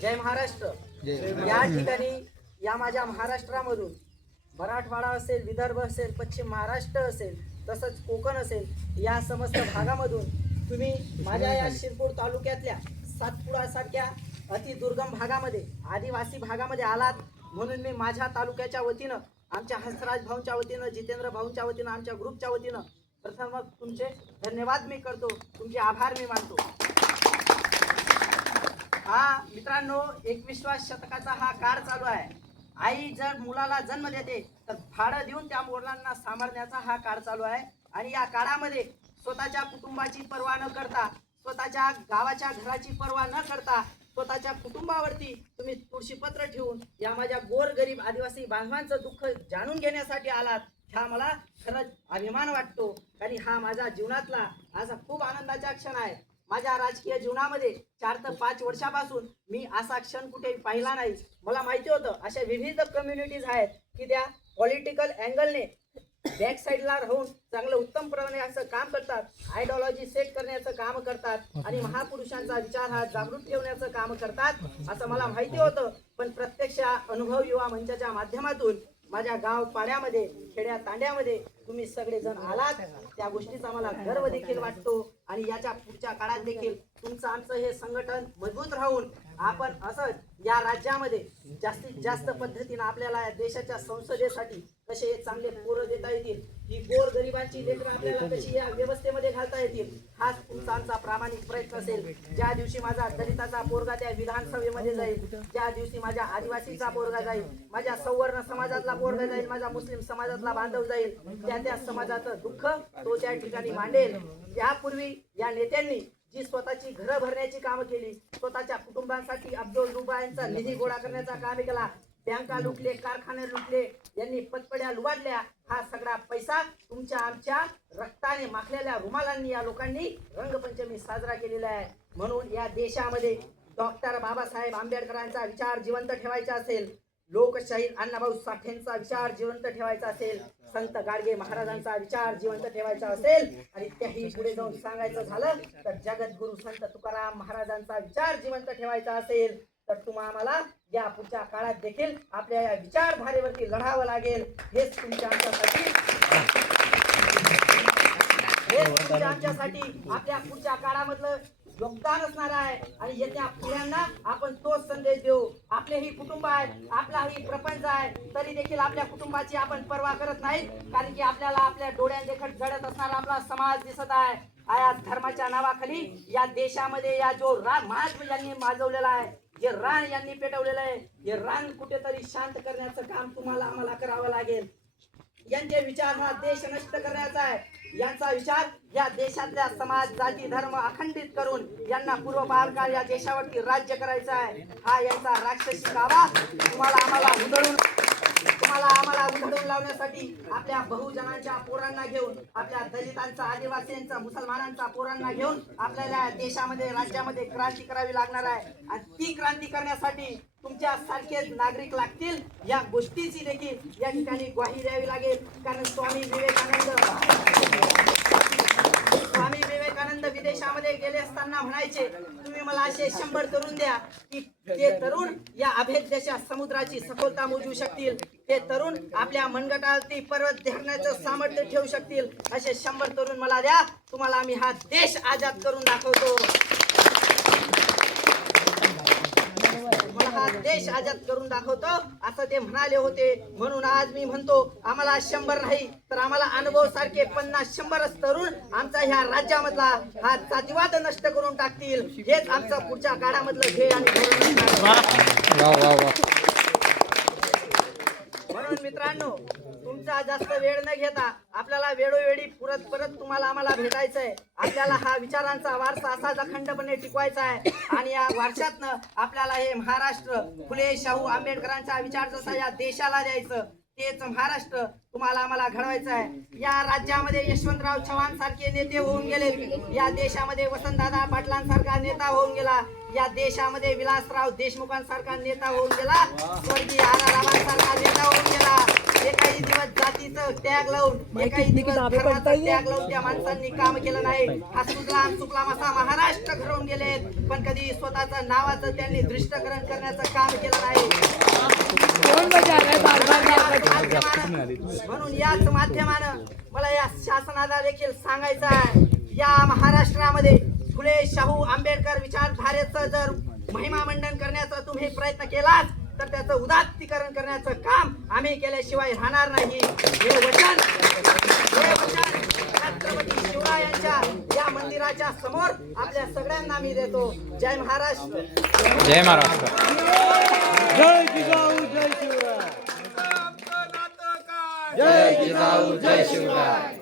जय महाराष्ट्र। या ठिकाणी या माझ्या महाराष्ट्रामधून मराठवाडा असेल, विदर्भ असेल, पश्चिम महाराष्ट्र असेल, तसंच कोकण असेल, या समस्त भागामधून तुम्ही माझ्या या शिरपूर तालुक्यातल्या सातपुडासारख्या अतिदुर्गम भागामध्ये, आदिवासी भागामध्ये आलात, म्हणून मी माझ्या तालुक्याच्या वतीनं, आमच्या हंसराज भाऊंच्या वतीनं, जितेंद्र भाऊंच्या वतीनं, आमच्या ग्रुपच्या वतीनं प्रथम तुमचे धन्यवाद मी करतो, तुमचे आभार मी मानतो। हा मित्रांनो, 21व्या शतकाचा हा काळ चालू आहे। आई जर मुलाला जन्म देते तर भाडं देऊन त्या मुलांना सांभाळण्याचा हा काळ चालू आहे। आणि या काळामध्ये स्वतःच्या कुटुंबाची पर्वा न करता, स्वतःच्या गावाच्या घराची पर्वा न करता, स्वतःच्या कुटुंबावरती तुम्ही तुळशीपत्र ठेवून या माझ्या गोरगरीब आदिवासी बांधवांचं दुःख जाणून घेण्यासाठी आलात, हा मला खरंच अभिमान वाटतो। आणि हा माझा जीवनातला असा खूप आनंदाचा क्षण आहे। माझ्या राजकीय जीवनामध्ये 4 ते 5 वर्षापासून मी असा क्षण कुठेही पाहिला नाही। मला माहिती होतं अशा विविध कम्युनिटीज आहेत की त्या पॉलिटिकल अँगलने बॅक साईडला राहून चांगलं उत्तमप्रमाणे असं काम करतात, आयडिओलॉजी सेट करण्याचं काम करतात आणि महापुरुषांचा विचार हा जागृत ठेवण्याचं काम करतात असं मला माहिती होतं। पण प्रत्यक्ष अनुभव युवा मंचाच्या माध्यमातून माझ्या गाव पाड्यामध्ये, खेड्या तांड्यामध्ये तुम्ही सगळेजण आलात, त्या गोष्टीचा मला गर्व देखील वाटतो। आणि याच्या पुढच्या काळात देखील तुमचं आमचं हे संघटन मजबूत राहून आपण असंच या राज्यामध्ये जास्तीत जास्त पद्धतीने आपल्याला या देशाच्या संसदेसाठी कसे चांगले पोरं देता येतील, ही गोरगरिबांची लेकरं आपल्याला कशी या व्यवस्थेमध्ये घालता येतील, हाच तुमचा आमचा प्रामाणिक प्रयत्न असेल। ज्या दिवशी माझा दलिताचा पोरगा त्या विधानसभेमध्ये जाईल, ज्या दिवशी माझ्या आदिवासीचा पोरगा जाईल, माझ्या सवर्ण समाजातला पोरगा जाईल, माझ्या मुस्लिम समाजातला बांधव जाईल, त्या समाजाचं दुःख तो त्या ठिकाणी मांडेल। त्यापूर्वी या नेत्यांनी जी स्वतःची घरं भरण्याची कामं केली, स्वतःच्या कुटुंबांसाठी अब्दुल रुबायांचा निधी गोळा करण्याचा काम केला, बँका लुटले, कारखाने लुटले, यांनी पतपड्या लुबाडल्या, हा सगळा पैसा तुमच्या आमच्या रक्ताने माखलेल्या रुमालांनी या लोकांनी रंगपंचमी साजरा केलेला आहे। म्हणून या देशामध्ये डॉक्टर बाबासाहेब आंबेडकरांचा विचार जिवंत ठेवायचा असेल, लोकशाहीर अण्णाभाऊ साठेंचा विचार जिवंत ठेवायचा असेल, संत गाडगे महाराजांचा विचार जिवंत ठेवायचा असेल, आणि त्याही पुढे जाऊन सांगायचं झालं तर जगद्गुरु संत तुकाराम महाराजांचा विचार जिवंत ठेवायचा असेल, तर तुम्हाला या पुढच्या काळात देखील आपल्या या विचारधारेवरती लढावं लागेल। हेच तुमच्या आमच्यासाठी आपल्या पुढच्या काळामधलं योगदान असणार आहे। आणि येत्या पिढ्यांना आपण तोच संदेश देऊ। आपलेही कुटुंब आहे, आपलाही प्रपंच आहे, तरी देखील आपल्या कुटुंबाची आपण पर्वा करत नाही, कारण की आपल्याला आपल्या डोळ्यांदेखत जळत असणारा आपला समाज दिसत आहे। या धर्माच्या नावाखाली या देशामध्ये या जो महात्मा यांनी माजवलेला आहे, जे रान यांनी पेटवलेलं आहे, हे रान कुठेतरी शांत करण्याचं काम तुम्हाला आम्हाला करावं लागेल। यांचे विचार हा देश नष्ट करण्याचा आहे। यांचा विचार या देशातल्या समाज, जाती, धर्म अखंडित करून यांना पूर्वपार काळ या देशावरती राज्य करायचा आहे। हा यांचा राक्षसी कावा तुम्हाला आम्हाला उधळून लावण्यासाठी आपल्या बहुजनांच्या पोरांना घेऊन, आपल्या दलितांचा, आदिवासींचा, मुसलमानांचा पोरांना घेऊन आपल्याला देशामध्ये, राज्यामध्ये क्रांती करावी लागणार आहे। आणि ती क्रांती करण्यासाठी तुमच्या सारखेच नागरिक लागतील, या गोष्टीची देखील या ठिकाणी ग्वाही द्यावी लागेल। कारण स्वामी विवेकानंद विदेशामध्ये गेले असताना म्हणायचे, तुम्ही मला असे 100 तरुण द्या की ते तरुण या अभेद्यच्या समुद्राची सखोलता मोजू शकतील, ते तरुण आपल्या मनगटावरती पर्वत धरण्याचं सामर्थ्य ठेवू शकतील, असे 100 तरुण मला द्या, तुम्हाला आम्ही हा देश आजाद करून दाखवतो, हा देश आजाद करून दाखवतो, असं ते म्हणाले होते। म्हणून आज मी म्हणतो, आम्हाला 100 नाही तर आम्हाला अनुभव सारखे 50-100 तरुण आमचा ह्या राज्यामधला हा जातीवाद नष्ट करून टाकतील। हेच आमचं पुढच्या काळामधलं ध्येय आणि धोरण। म्हणून मित्रांनो, तुमचा जास्त वेळ न घेता आपल्याला वेळोवेळी परत तुम्हाला आम्हाला भेटायचंय। आपल्याला हा विचारांचा वारसा असाच अखंडपणे टिकवायचा आहे। आणि या वारशातनं आपल्याला हे महाराष्ट्र, फुले शाहू आंबेडकरांचा विचार जसा या देशाला द्यायचं, तेच महाराष्ट्र तुम्हाला आम्हाला घडवायचं आहे। या राज्यामध्ये यशवंतराव चव्हाण सारखे नेते होऊन गेले, या देशामध्ये वसंतदादा पाटलांसारखा नेता होऊन गेला, या देशामध्ये विलासराव देशमुखांसारखा नेता होऊन गेला, स्वर्गीय आरारावांसारखा नेता होऊन गेला. एकाही दिवस जातीचं टॅग लावून, एकाही दिवस धर्माचं टॅग लावून त्या माणसांनी काम केलं नाही. हा सुजलाम सुफलाम असा महाराष्ट्र घडवून गेलेत, पण कधी स्वतःचं नावाचं त्यांनी दृष्टकरण करण्याचं काम केलं नाही. म्हणून याच माध्यमानं मला या शासनाला देखील सांगायचं आहे, या महाराष्ट्रामध्ये फुले शाहू आंबेडकर विचारधारेचं जर महिमा मंडन करण्याचा तुम्ही प्रयत्न केलात तर त्याचं उदात्तीकरण करण्याचं काम आम्ही केल्याशिवाय राहणार नाही. हे वचन छत्रपती शिवरायांच्या या मंदिराच्या समोर आपल्या सगळ्यांना मी देतो. जय महाराष्ट्र. जय महाराष्ट्र. जय जिजाऊ जय शिवराय. जय जिजाऊ जय शिवराय.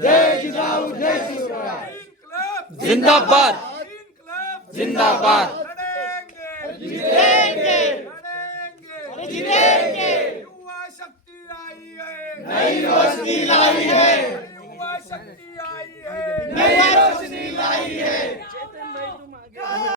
जय जिजाऊ जय शिवराय. जिंदाबाद जिंदाबाद. नई वस्ती लाई है.